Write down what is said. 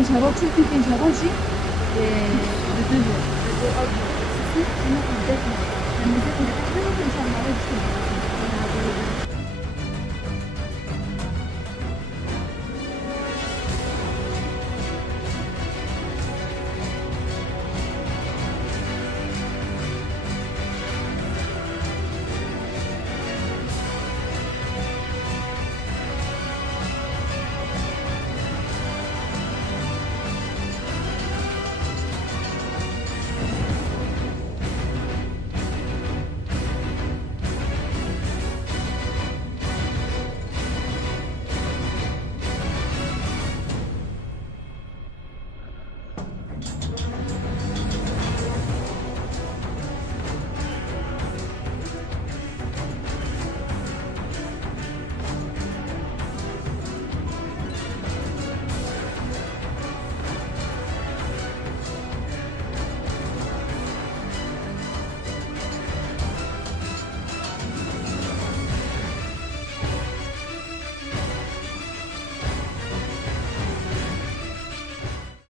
بينشروطي كيف بينشروطي de deux heures. De deux heures, c'est tout. Sinon, on date. On date, on date. On date, on date.